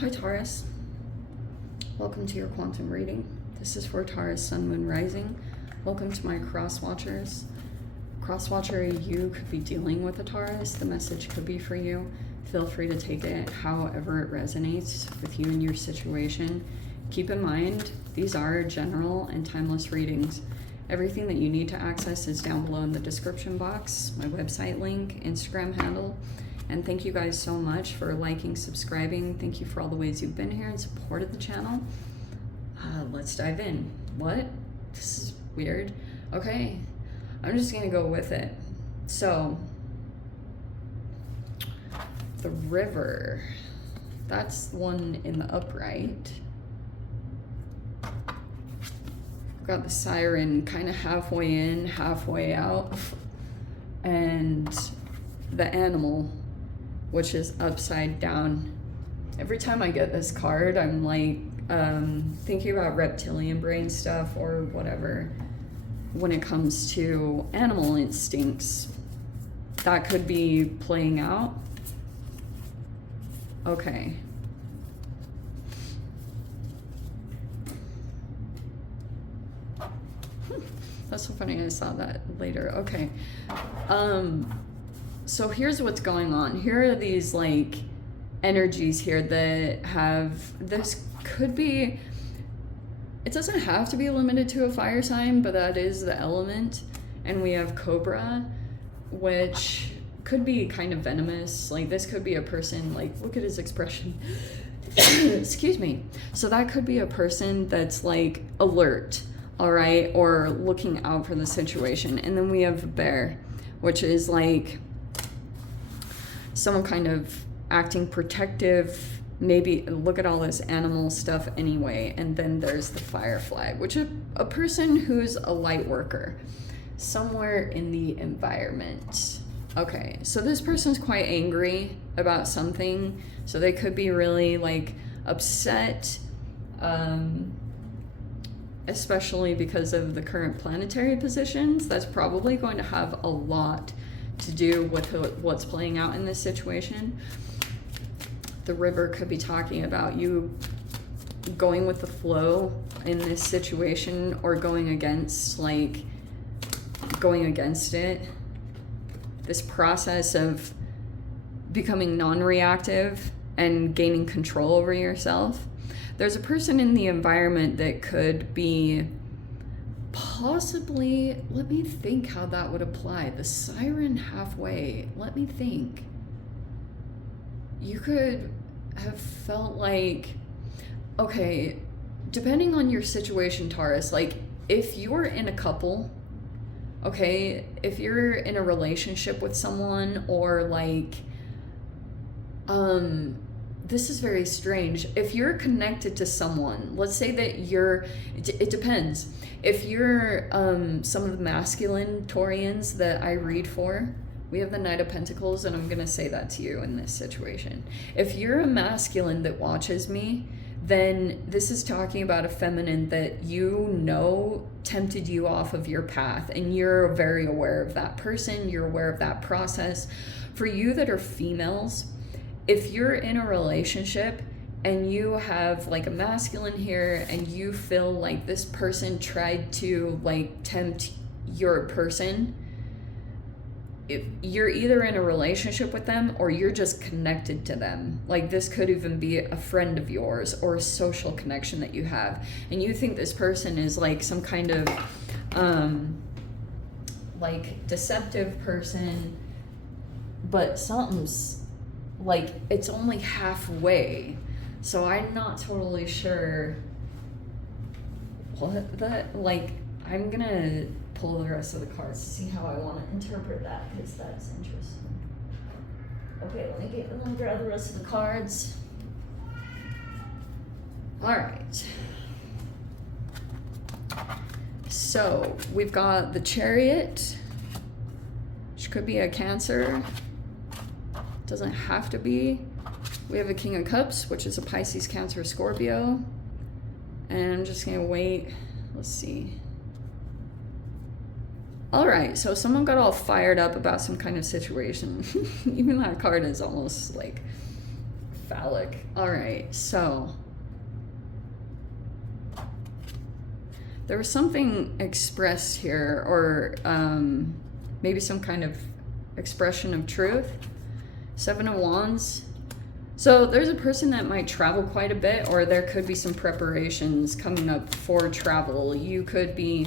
Hi Taurus, welcome to your quantum reading. This is for Taurus, Sun, Moon, Rising. Welcome to my cross watchers. Cross watcher, you could be dealing with a Taurus. The message could be for you. Feel free to take it however it resonates with you and your situation. Keep in mind, these are general and timeless readings. Everything that you need to access is down below in the description box, my website link, Instagram handle. And thank you guys so much for liking, subscribing. Thank you for all the ways you've been here and supported the channel. Let's dive in. What? This is weird. Okay, I'm just gonna go with it. So, the river, that's the one in the upright. Got the siren kind of halfway in, halfway out. And the animal, which is upside down. Every time I get this card, I'm like thinking about reptilian brain stuff or whatever when it comes to animal instincts. That could be playing out. Okay. That's so funny, I saw that later. Okay. So here's what's going on. Here are these like energies here that have, this could be, it doesn't have to be limited to a fire sign, but that is the element. And we have Cobra, which could be kind of venomous. Like this could be a person, like look at his expression. Excuse me. So that could be a person that's like alert, all right, or looking out for the situation. And then we have Bear, which is like someone kind of acting protective, maybe look at all this animal stuff anyway. And then there's the Firefly, which is a person who's a light worker somewhere in the environment. Okay, so this person's quite angry about something, so they could be really like upset, especially because of the current planetary positions. That's probably going to have a lot to do with what's playing out in this situation. The river could be talking about you going with the flow in this situation or going against it. This process of becoming non-reactive and gaining control over yourself. There's a person in the environment that could be possibly, let me think how that would apply. The siren halfway, let me think. You could have felt like, okay, depending on your situation, Taurus, like if you're in a couple, okay, if you're in a relationship with someone or like, this is very strange. If you're connected to someone, let's say that you're, it depends. If you're some of the masculine Taurians that I read for, we have the Knight of Pentacles, and I'm going to say that to you in this situation. If you're a masculine that watches me, then this is talking about a feminine that you know tempted you off of your path, and you're very aware of that person, you're aware of that process. For you that are females, if you're in a relationship and you have like a masculine here and you feel like this person tried to like tempt your person, if you're either in a relationship with them or you're just connected to them. Like this could even be a friend of yours or a social connection that you have, and you think this person is like some kind of like deceptive person, but something's like, it's only halfway. So I'm not totally sure what that, like, I'm gonna pull the rest of the cards to see how I want to interpret that, because that's interesting. Okay, let me grab the rest of the cards. All right. So we've got the Chariot, which could be a Cancer. Doesn't have to be. We have a King of Cups, which is a Pisces, Cancer, Scorpio. And I'm just gonna wait. Let's see. All right, so someone got all fired up about some kind of situation. Even that card is almost like phallic. All right, so there was something expressed here, or maybe some kind of expression of truth. 7 of Wands. So there's a person that might travel quite a bit, or there could be some preparations coming up for travel. You could be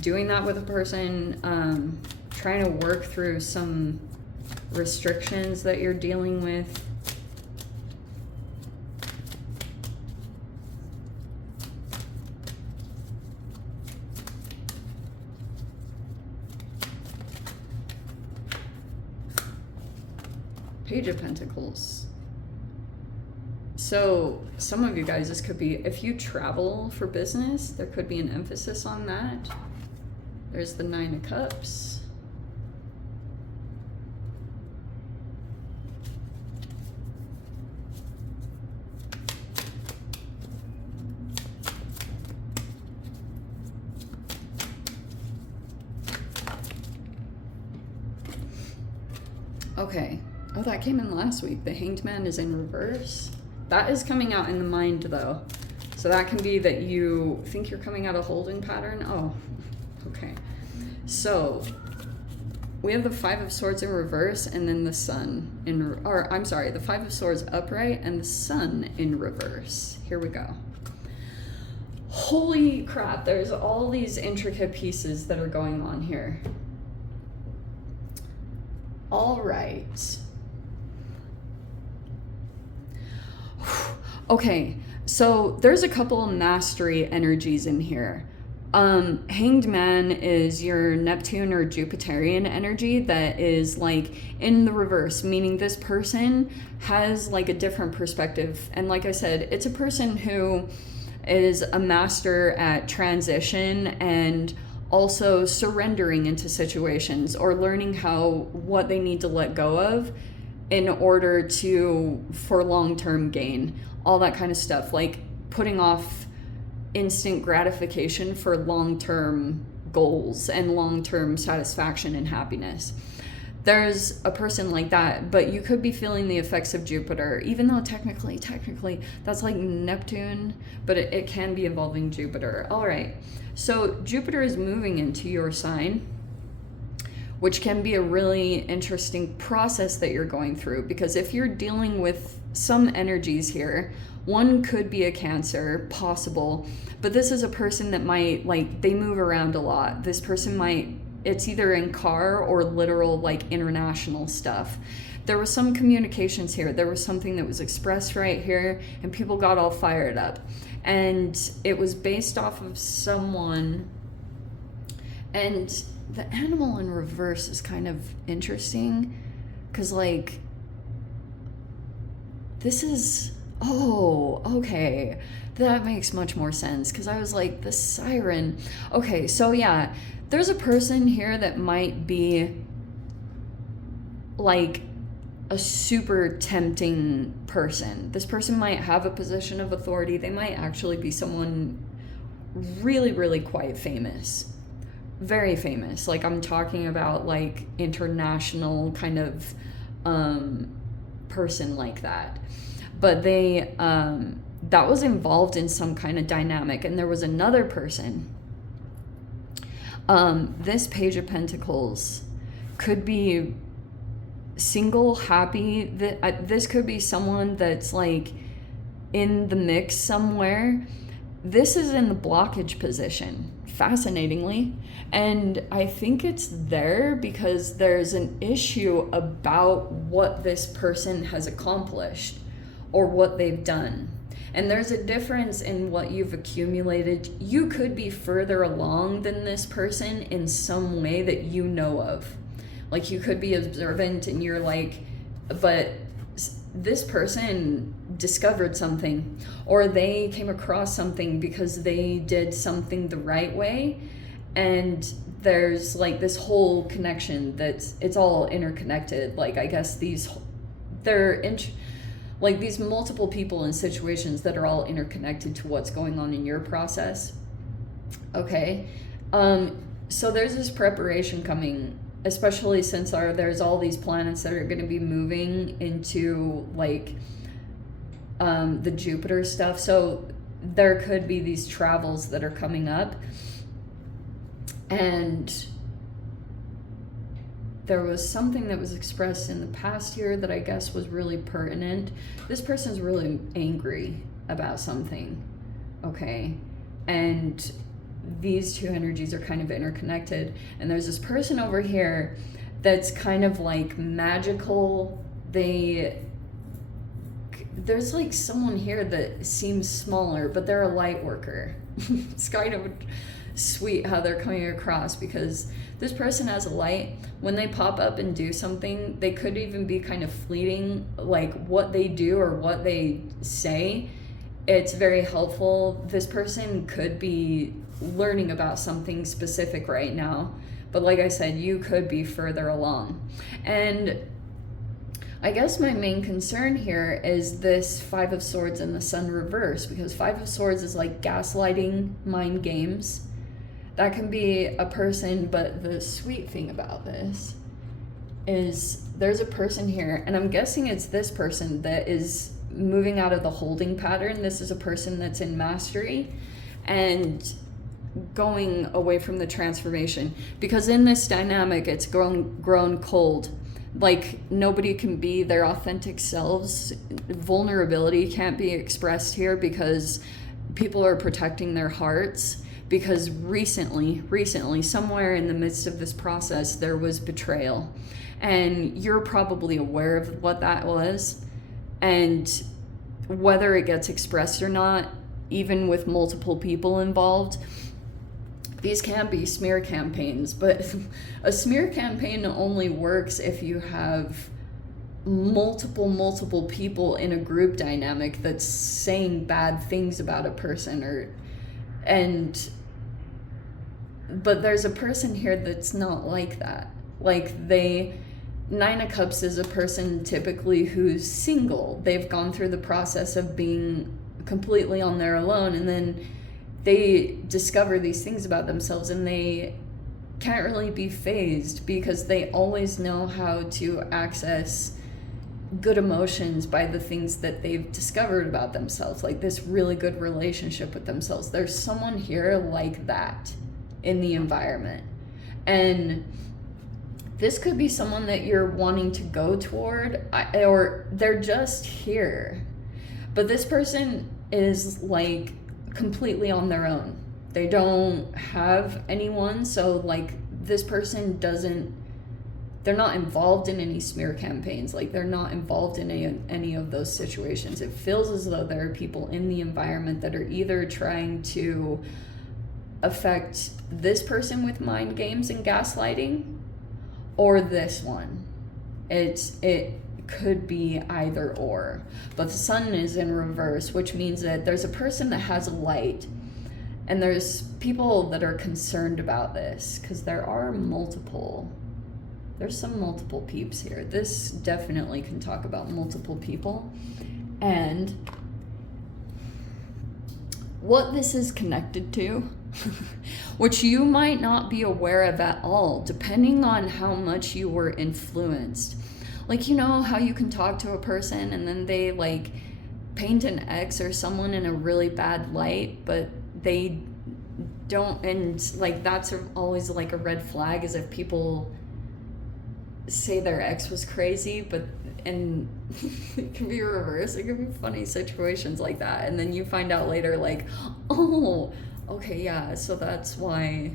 doing that with a person, trying to work through some restrictions that you're dealing with. Page of Pentacles. So some of you guys, this could be, if you travel for business, there could be an emphasis on that. There's the 9 of Cups. Okay. Oh, that came in last week. The Hanged Man is in reverse. That is coming out in the mind, though. So that can be that you think you're coming out of holding pattern. Oh, okay. So we have the 5 of Swords in reverse, and then the Sun in, or I'm sorry, the 5 of Swords upright and the Sun in reverse. Here we go. Holy crap, there's all these intricate pieces that are going on here. All right. Okay, so there's a couple of mastery energies in here. Hanged Man is your Neptune or Jupiterian energy that is like in the reverse, meaning this person has like a different perspective. And like I said, it's a person who is a master at transition and also surrendering into situations, or learning what they need to let go of in order for long-term gain, all that kind of stuff, like putting off instant gratification for long-term goals and long-term satisfaction and happiness. There's a person like that, but you could be feeling the effects of Jupiter, even though technically that's like Neptune, but it can be involving Jupiter. All right, so Jupiter is moving into your sign, which can be a really interesting process that you're going through, because if you're dealing with some energies here, one could be a Cancer, possible, but this is a person that might, like, they move around a lot. This person might, it's either in car or literal, like, international stuff. There was some communications here. There was something that was expressed right here, and people got all fired up. And it was based off of someone, and the animal in reverse is kind of interesting, because, like, this is, oh, okay, that makes much more sense, because I was like, the siren. Okay, so yeah, there's a person here that might be like a super tempting person. This person might have a position of authority. They might actually be someone really, really quite famous. Very famous. Like, I'm talking about like international kind of person like that. But they that was involved in some kind of dynamic. And there was another person. This Page of Pentacles could be single, happy. This could be someone that's like in the mix somewhere. This is in the blockage position, fascinatingly. And I think it's there because there's an issue about what this person has accomplished or what they've done. And there's a difference in what you've accumulated. You could be further along than this person in some way that you know of. Like, you could be observant and you're like, but this person discovered something, or they came across something because they did something the right way. And there's like this whole connection it's all interconnected. Like, I guess these multiple people in situations that are all interconnected to what's going on in your process. Okay. So there's this preparation coming, especially since there's all these planets that are going to be moving into like the Jupiter stuff. So there could be these travels that are coming up. And there was something that was expressed in the past year that I guess was really pertinent. This person's really angry about something, okay? And these two energies are kind of interconnected. And there's this person over here that's kind of like magical. There's like someone here that seems smaller, but they're a light worker. It's kind of sweet how they're coming across, because this person has a light. When they pop up and do something, they could even be kind of fleeting, like what they do or what they say. It's very helpful. This person could be learning about something specific right now, but like I said, you could be further along. And I guess my main concern here is this Five of Swords and the Sun reverse, because Five of Swords is like gaslighting, mind games. That can be a person, but the sweet thing about this is there's a person here, and I'm guessing it's this person that is moving out of the holding pattern. This is a person that's in mastery and going away from the transformation, because in this dynamic it's grown cold. Like nobody can be their authentic selves. Vulnerability can't be expressed here because people are protecting their hearts, because recently somewhere in the midst of this process there was betrayal, and you're probably aware of what that was. And whether it gets expressed or not, even with multiple people involved, these can be smear campaigns, but a smear campaign only works if you have multiple people in a group dynamic that's saying bad things about a person, but there's a person here that's not like that. Like Nine of Cups is a person typically who's single. They've gone through the process of being completely on their own, and then they discover these things about themselves, and they can't really be phased because they always know how to access good emotions by the things that they've discovered about themselves, like this really good relationship with themselves. There's someone here like that in the environment, and this could be someone that you're wanting to go toward, or they're just here. But this person is like completely on their own. They don't have anyone, so like this person they're not involved in any smear campaigns. Like they're not involved in any of those situations. It feels as though there are people in the environment that are either trying to affect this person with mind games and gaslighting, or this one. It could be either or. But the Sun is in reverse, which means that there's a person that has a light, and there's people that are concerned about this, because there's some multiple peeps here. This definitely can talk about multiple people. And what this is connected to, which you might not be aware of at all, depending on how much you were influenced. Like, you know how you can talk to a person and then they like paint an ex or someone in a really bad light, but they don't, and like that's always like a red flag, as if people say their ex was crazy, and it can be reversed. It can be funny situations like that, and then you find out later like, oh, okay, yeah, so that's why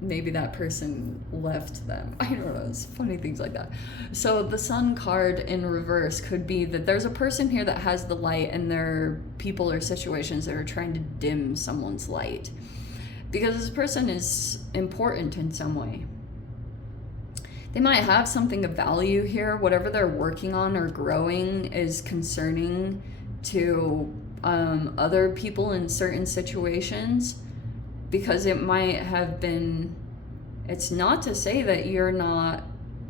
maybe that person left them. I don't know, it's funny things like that. So the Sun card in reverse could be that there's a person here that has the light, and there are people or situations that are trying to dim someone's light, because this person is important in some way. They might have something of value here. Whatever they're working on or growing is concerning to other people in certain situations, because it might have been, it's not to say that you're not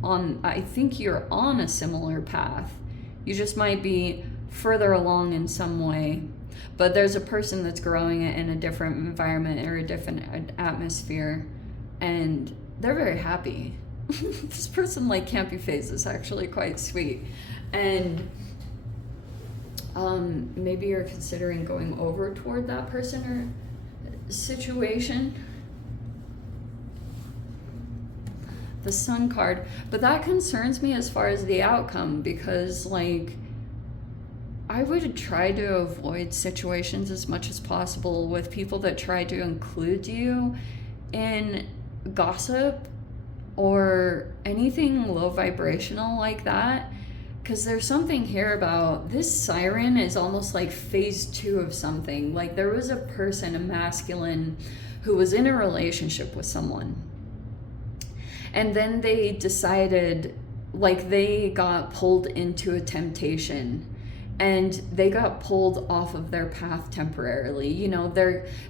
on, I think you're on a similar path. You just might be further along in some way, but there's a person that's growing it in a different environment or a different atmosphere, and they're very happy. this person like can't be phased is actually quite sweet. And maybe you're considering going over toward that person or situation. The Sun card, but that concerns me as far as the outcome, because like I would try to avoid situations as much as possible with people that try to include you in gossip or anything low vibrational like that, because there's something here about this siren is almost like phase 2 of something. Like there was a person, a masculine, who was in a relationship with someone, and then they decided, like they got pulled into a temptation and they got pulled off of their path temporarily. You know,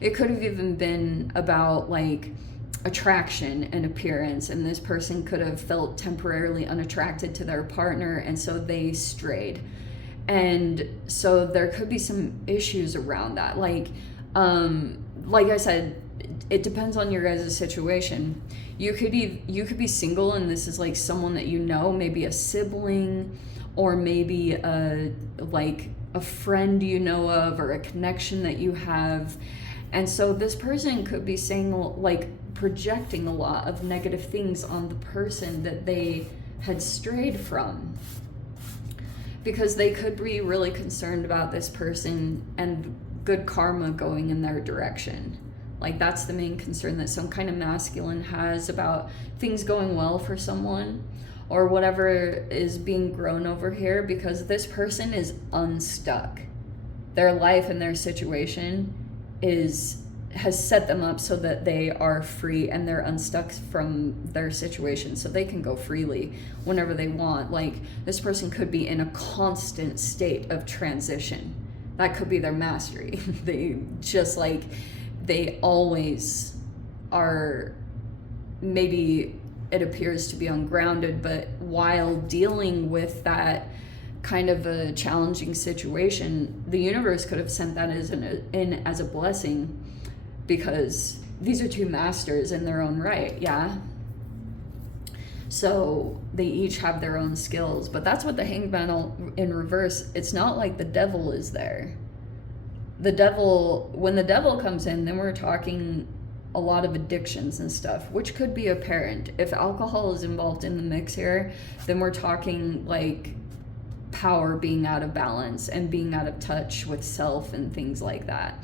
it could have even been about like attraction and appearance, and this person could have felt temporarily unattracted to their partner, and so they strayed. And so there could be some issues around that. Like I said, it depends on your guys' situation. You could be single, and this is like someone that you know, maybe a sibling, or maybe a friend you know of, or a connection that you have. And so this person could be saying, like, projecting a lot of negative things on the person that they had strayed from, because they could be really concerned about this person and good karma going in their direction. Like that's the main concern that some kind of masculine has about things going well for someone or whatever is being grown over here, because this person is unstuck. Their life and their situation has set them up so that they are free and they're unstuck from their situation, so they can go freely whenever they want. Like this person could be in a constant state of transition. That could be their mastery. They always are, maybe it appears to be ungrounded, but while dealing with that kind of a challenging situation, the universe could have sent that as a blessing, because these are two masters in their own right, yeah? So they each have their own skills, but that's what the Hangman in reverse, it's not like the devil is there. When the devil comes in, then we're talking a lot of addictions and stuff, which could be apparent. If alcohol is involved in the mix here, then we're talking like power being out of balance and being out of touch with self and things like that.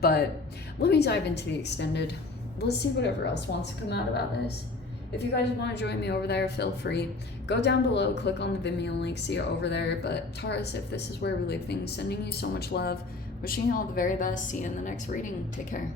But let me dive into the extended. Let's see whatever else wants to come out about this. If you guys want to join me over there, feel free. Go down below, click on the Vimeo link, see it over there. But Taurus, if this is where we leave things, sending you so much love. Wishing you all the very best. See you in the next reading. Take care.